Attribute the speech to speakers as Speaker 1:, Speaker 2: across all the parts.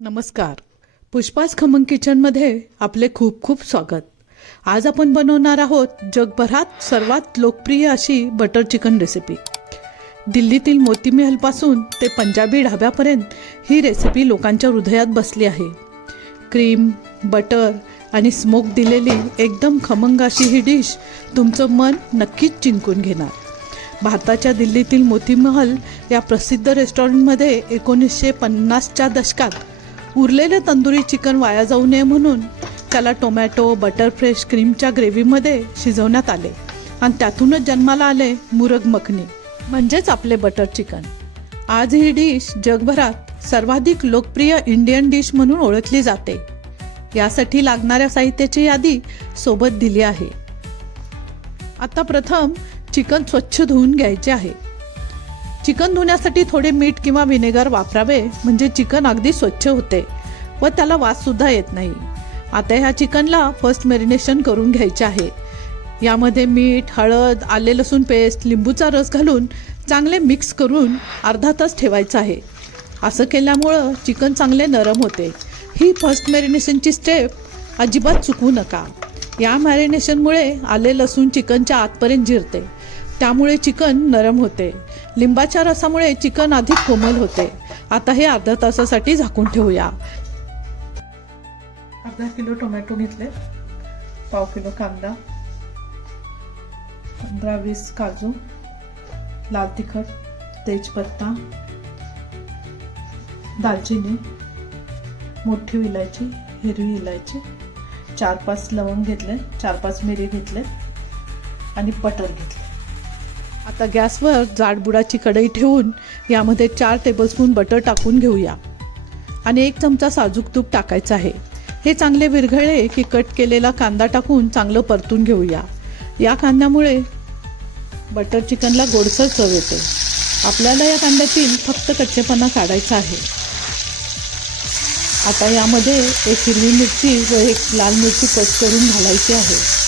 Speaker 1: नमस्कार. पुष्पाच खमंग किचनमध्ये आपले खूप खूप स्वागत. आज आपण बनवणार आहोत जगभरात सर्वात लोकप्रिय अशी बटर चिकन रेसिपी दिल्लीतील मोती महलपासून ते पंजाबी ढाब्यापर्यंत ही रेसिपी लोकांच्या हृदयात बसली आहे. क्रीम बटर आणि स्मोक दिलेली एकदम खमंग अशी ही डिश तुमचं मन नक्कीच जिंकून घेणार. भारताच्या दिल्लीतील मोतीमहल या प्रसिद्ध रेस्टॉरंटमध्ये एकोणीसशे पन्नासच्या दशकात उरलेले तंदुरी चिकन वाया जाऊ नये म्हणून त्याला टोमॅटो बटर फ्रेश क्रीमच्या ग्रेव्हीमध्ये शिजवण्यात आले. आणि त्यातूनच जन्माला आले मुरग मखनी म्हणजेच आपले बटर चिकन. आज ही डिश जगभरात सर्वाधिक लोकप्रिय इंडियन डिश म्हणून ओळखली जाते. यासाठी लागणाऱ्या साहित्याची यादी सोबत दिली आहे. आता प्रथम चिकन स्वच्छ धुवून घ्यायचे आहे. चिकन धुण्यासाठी थोडे मीठ किंवा व्हिनेगर वापरावे म्हणजे चिकन अगदी स्वच्छ होते व त्याला वाससुद्धा येत नाही. आता ह्या चिकनला फर्स्ट मॅरिनेशन करून घ्यायचे आहे. यामध्ये मीठ हळद आले लसूण पेस्ट लिंबूचा रस घालून चांगले मिक्स करून अर्धा तास ठेवायचं आहे. असं केल्यामुळं चिकन चांगले नरम होते. ही फर्स्ट मॅरिनेशनची स्टेप अजिबात चुकवू नका. या मॅरिनेशनमुळे आले लसूण चिकनच्या आतपर्यंत जिरते. त्यामुळे चिकन नरम होते. लिंबाच्या रसामुळे चिकन अधिक कोमल होते. आता हे अर्धा तासासाठी झाकून ठेवूया. अर्धा किलो टोमॅटो घेतले. पाव किलो कांदा. पंधरा वीस काजू. लाल तिखट तेजपत्ता. दालचिनी. मोठी इलायची हिरवी इलायची. चार पाच लवंग घेतले. चार पाच मिरी घेतले. आणि बटर घेतले. आता गॅसवर जाडबुडाची कढई ठेवून यामध्ये चार टेबलस्पून बटर टाकून घेऊया. आणि एक चमचा साजूक तूप टाकायचं आहे. हे चांगले विरघळले की कट केलेला कांदा टाकून चांगलं परतून घेऊया. या कांद्यामुळे बटर चिकनला गोडसर चव येते. आपल्याला या कांद्यातील फक्त कच्चेपणा काढायचा आहे. आता यामध्ये एक हिरवी मिरची व एक लाल मिरची कट करून घालायची आहे.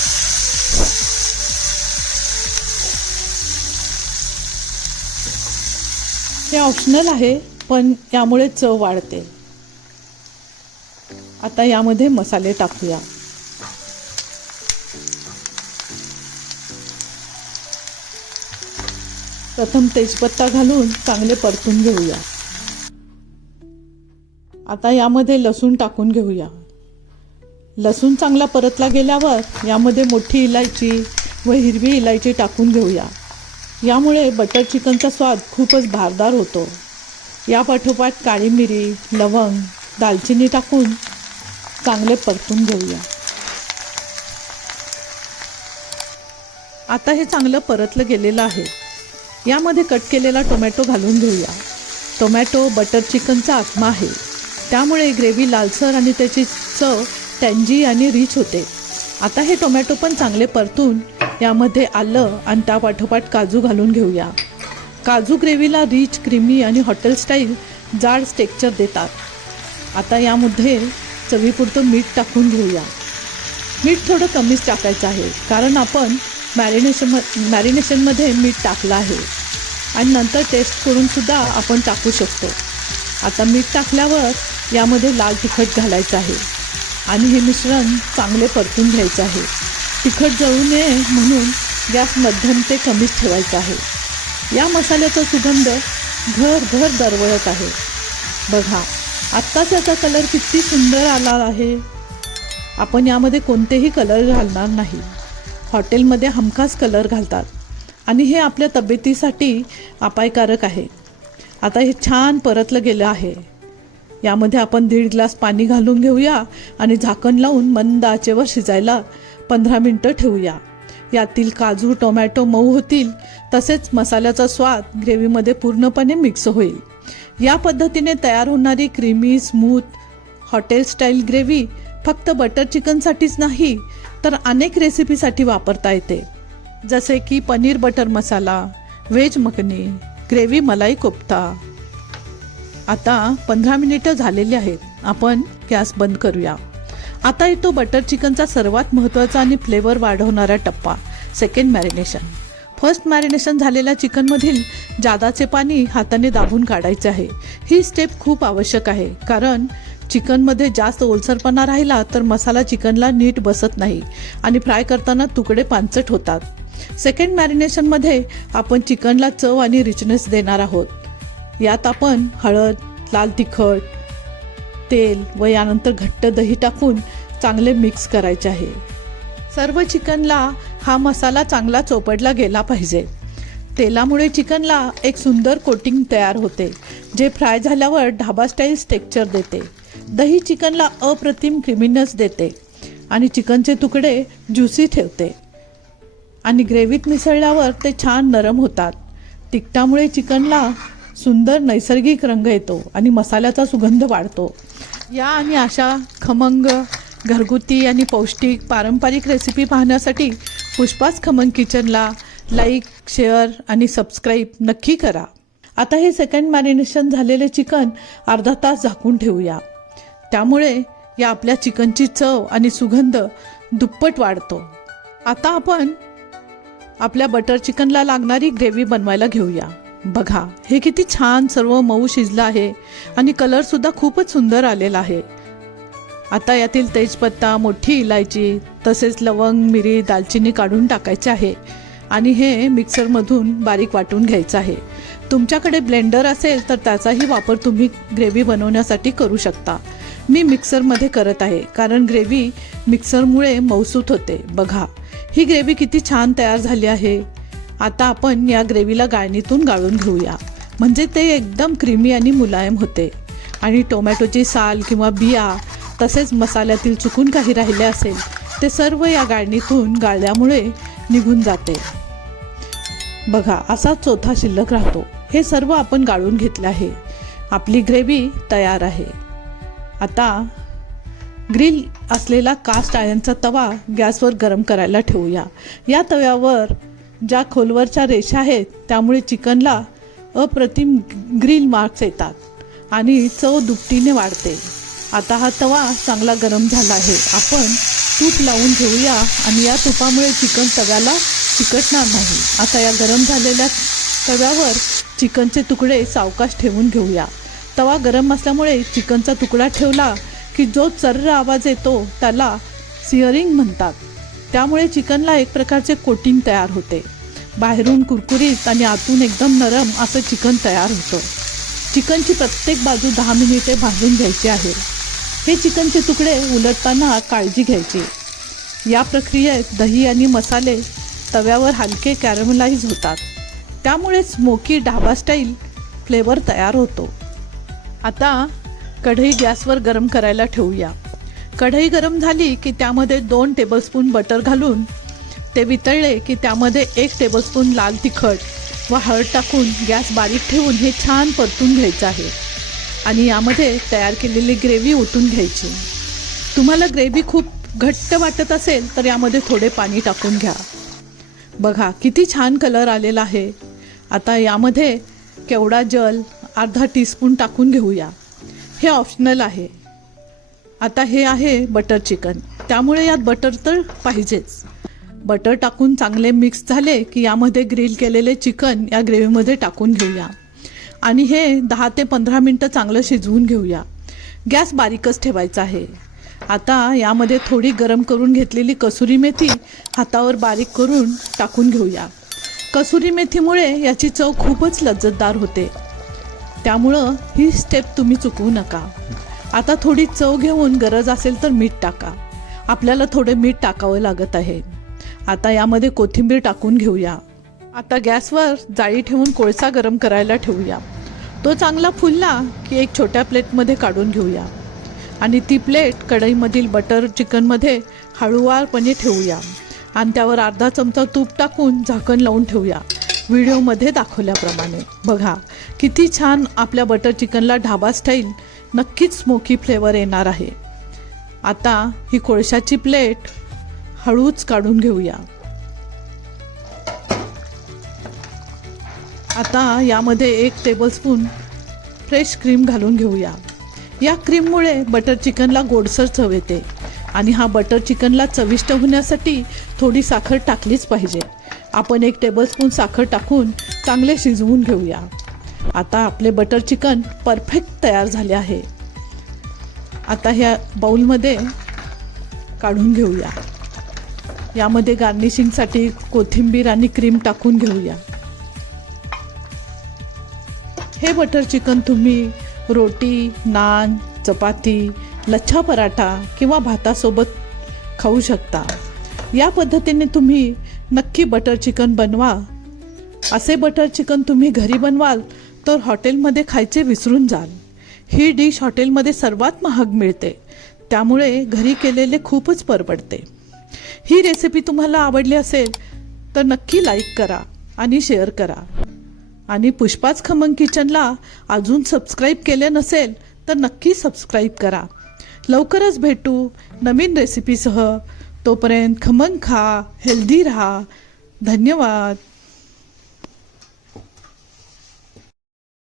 Speaker 1: हे ऑप्शनल आहे पण यामुळे चव वाढते. आता यामध्ये मसाले टाकूया. प्रथम तेजपत्ता घालून चांगले परतून घेऊया. आता यामध्ये लसूण टाकून घेऊया. लसूण चांगला परतला गेल्यावर यामध्ये मोठी इलायची व हिरवी इलायची टाकून घेऊया. यामुळे बटर चिकनचा स्वाद खूपच भारदार होतो. या पाठोपाठ काळी मिरी लवंग दालचिनी टाकून चांगले परतून घेऊया. आता हे चांगलं परतलं गेलेलं आहे. यामध्ये कट केलेला टोमॅटो घालून घेऊया. टोमॅटो बटर चिकनचा आत्मा आहे. त्यामुळे ग्रेव्ही लालसर आणि त्याची चव टँजी आणि रिच होते. आता हे टोमॅटो पण चांगले परतून यामध्ये आलं आणि त्या पाठोपाठ काजू घालून घेऊया. काजू ग्रेव्हीला रिच क्रीमी आणि हॉटेल स्टाईल जाड स्टेक्चर देतात. आता यामध्ये चवीपुरतं मीठ टाकून घेऊया. मीठ थोडं कमीच टाकायचं आहे कारण आपण मॅरिनेशन मॅरिनेशनमध्ये मीठ टाकलं आहे. आणि नंतर टेस्ट करूनसुद्धा आपण टाकू शकतो. आता मीठ टाकल्यावर यामध्ये लाल तिखट घालायचं आहे. आणि हे मिश्रण चांगले परतून घ्यायचं आहे. तिखट जळू नये म्हणून गॅस मध्यम ते कमीच ठेवायचं आहे. या मसाल्याचा सुगंध घर घर दरवळत आहे. बघा आत्ताच याचा कलर किती सुंदर आला आहे. आपण यामध्ये कोणतेही कलर घालणार नाही. हॉटेलमध्ये हमखास कलर घालतात. आणि हे आपल्या तब्येतीसाठी अपायकारक आहे. आता हे छान परतलं गेलं आहे. यामध्ये आपण दीड ग्लास पाणी घालून घेऊया आणि झाकण लावून मंद आचेवर शिजायला पंधरा मिनटं ठेवूया. यातील काजू टोमॅटो मऊ होतील तसेच मसाल्याचा स्वाद ग्रेव्हीमध्ये पूर्णपणे मिक्स होईल. या पद्धतीने तयार होणारी creamy smooth hotel style gravy फक्त बटर चिकनसाठीच नाही तर अनेक रेसिपीसाठी वापरता येते. जसे की paneer butter masala veg makhani gravy malai kofta आता पंधरा मिनिटं झालेली आहेत. आपण गॅस बंद करूया. आता येतो बटर चिकनचा सर्वात महत्त्वाचा आणि फ्लेवर वाढवणारा टप्पा सेकंड मॅरिनेशन फर्स्ट मॅरिनेशन झालेल्या चिकनमधील जादाचे पाणी हाताने दाबून काढायचे आहे. ही स्टेप खूप आवश्यक आहे कारण चिकनमध्ये जास्त ओलसरपणा राहिला तर मसाला चिकनला नीट बसत नाही आणि फ्राय करताना तुकडे पांचट होतात. सेकंड मॅरिनेशनमध्ये आपण चिकनला चव आणि रिचनेस देणार आहोत. यात आपण हळद लाल तिखट तेल व यानंतर घट्ट दही टाकून चांगले मिक्स करायचे आहे. सर्व चिकनला हा मसाला चांगला चोपडला गेला पाहिजे. तेलामुळे चिकनला एक सुंदर कोटिंग तयार होते जे फ्राय झाल्यावर ढाबा स्टाईल टेक्चर देते. दही चिकनला अप्रतिम क्रिमिनस देते आणि चिकनचे तुकडे ज्युसी ठेवते. आणि ग्रेव्हीत मिसळल्यावर ते छान नरम होतात. तिखटामुळे चिकनला सुंदर नैसर्गिक रंग येतो आणि मसाल्याचा सुगंध वाढतो. या आणि अशा खमंग घरगुती आणि पौष्टिक पारंपरिक रेसिपी पाहण्यासाठी पुष्पास खमंग किचनला लाईक शेअर आणि सबस्क्राईब नक्की करा. आता हे सेकंड मॅरिनेशन झालेले चिकन अर्धा तास झाकून ठेवूया. त्यामुळे या आपल्या चिकनची चव आणि सुगंध दुप्पट वाढतो. आता आपण आपल्या बटर चिकनला लागणारी ग्रेव्ही बनवायला घेऊया. बघा हे किती छान सर्व मऊ शिजलं आहे आणि कलरसुद्धा खूपच सुंदर आलेला आहे. आता यातील तेजपत्ता मोठी इलायची तसेच लवंग मिरी दालचिनी काढून टाकायचे आहे आणि हे मिक्सरमधून बारीक वाटून घ्यायचं आहे. तुमच्याकडे ब्लेंडर असेल तर त्याचाही वापर तुम्ही ग्रेव्ही बनवण्यासाठी करू शकता. मी मिक्सरमध्ये करत आहे कारण ग्रेव्ही मिक्सरमुळे मौसूत होते. बघा ही ग्रेव्ही किती छान तयार झाली आहे. आता आपण या ग्रेव्हीला गाळणीतून गाळून घेऊया. म्हणजे ते एकदम क्रीमी आणि मुलायम होते. आणि टोमॅटोची साल किंवा बिया तसेच मसाल्यातील चुकून काही राहिले असेल ते सर्व या गाळणीतून गाळल्यामुळे निघून जाते. बघा असा चौथा शिल्लक राहतो. हे सर्व आपण गाळून घेतलं आहे. आपली ग्रेव्ही तयार आहे. आता ग्रिल असलेला कास्ट आयर्नचा तवा गॅसवर गरम करायला ठेवूया. या तव्यावर ज्या खोलवरच्या रेषा आहेत त्यामुळे चिकनला अप्रतिम ग्रिल मार्क्स येतात आणि चव दुपटीने वाढते. आता हा तवा चांगला गरम झाला आहे. आपण तूप लावून घेऊया आणि या तुपामुळे चिकन तव्याला चिकटणार नाही. आता या गरम झालेल्या तव्यावर चिकनचे तुकडे सावकाश ठेवून घेऊया. तवा गरम असल्यामुळे चिकनचा तुकडा ठेवला की जो चर्र आवाज येतो त्याला सिअरिंग म्हणतात. त्यामुळे चिकनला एक प्रकारचे कोटिंग तयार होते. बाहेरून कुरकुरीत आणि आतून एकदम नरम असं चिकन तयार होतं. चिकनची प्रत्येक बाजू दहा मिनिटे भाजून घ्यायची आहे. हे चिकनचे तुकडे उलटताना काळजी घ्यायची. या प्रक्रियेत दही आणि मसाले तव्यावर हलके कॅरमलाइज होतात. त्यामुळे स्मोकी ढाबा स्टाईल फ्लेवर तयार होतो. आता कढई गॅसवर गरम करायला ठेवूया. कढई गरम झाली की त्यामध्ये दोन टेबलस्पून बटर घालून ते वितळले की त्यामध्ये एक टेबलस्पून लाल तिखट व हळद टाकून गॅस बारीक ठेवून हे छान परतून घ्यायचं आहे. आणि यामध्ये तयार केलेली ग्रेव्ही ओतून घ्यायची. तुम्हाला ग्रेव्ही खूप घट्ट वाटत असेल तर यामध्ये थोडे पाणी टाकून घ्या. बघा किती छान कलर आलेला आहे. आता यामध्ये केवडा जल अर्धा टीस्पून टाकून घेऊया. हे ऑप्शनल आहे. आता हे आहे बटर चिकन. त्यामुळे यात बटर तर पाहिजेच. बटर टाकून चांगले मिक्स झाले की यामध्ये ग्रिल केलेले चिकन या ग्रेव्हीमध्ये टाकून घेऊया. आणि हे दहा ते पंधरा मिनटं चांगलं शिजवून घेऊया. गॅस बारीकच ठेवायचा आहे. आता यामध्ये थोडी गरम करून घेतलेली कसुरी मेथी हातावर बारीक करून टाकून घेऊया. कसुरी मेथीमुळे याची चव खूपच लज्जतदार होते. त्यामुळं ही स्टेप तुम्ही चुकवू नका. आता थोडी चव घेऊन गरज असेल तर मीठ टाका. आपल्याला थोडे मीठ टाकावं लागत आहे. आता यामध्ये कोथिंबीर टाकून घेऊया. आता गॅसवर जाळी ठेवून कोळसा गरम करायला ठेवूया. तो चांगला फुलला की एक छोट्या प्लेटमध्ये काढून घेऊया. आणि ती प्लेट कढईमधील बटर चिकनमध्ये हळूवारपणे ठेवूया. आणि त्यावर अर्धा चमचा तूप टाकून झाकण लावून ठेवूया. व्हिडिओमध्ये दाखवल्याप्रमाणे. बघा किती छान आपल्या बटर चिकनला ढाबा स्टाईल नक्कीच स्मोकी फ्लेवर येणार आहे. आता ही कोळशाची प्लेट हळूच काढून घेऊया. आता यामध्ये एक टेबलस्पून फ्रेश क्रीम घालून घेऊया. या क्रीममुळे बटर चिकनला गोडसर चव येते आणि हा बटर चिकनला चविष्ट होण्यासाठी थोडी साखर टाकलीच पाहिजे. आपण एक टेबलस्पून साखर टाकून चांगले शिजवून घेऊया. आता आपले बटर चिकन परफेक्ट तयार झाले आहे. आता ह्या बाउलमध्ये काढून घेऊया. यामध्ये गार्निशिंगसाठी कोथिंबीर आणि क्रीम टाकून घेऊया. हे बटर चिकन तुम्ही रोटी नान चपाती लच्छा पराठा किंवा भातासोबत खाऊ शकता. या पद्धतीने तुम्ही नक्की बटर चिकन बनवा. असे बटर चिकन तुम्ही घरी बनवाल तर हॉटेलमध्ये खायचे विसरून जाल. ही डिश हॉटेलमध्ये सर्वात महाग मिळते. त्यामुळे घरी केलेले खूपच परवडते. ही रेसिपी तुम्हाला आवडली असेल तर नक्की लाईक करा आणि शेअर करा. आणि पुष्पाच खमंग किचनला अजून सबस्क्राईब केले नसेल तर नक्की सबस्क्राईब करा. लवकरच भेटू नवीन रेसिपीसह तोपर्यंत खमंग खा हेल्दी राहा. धन्यवाद.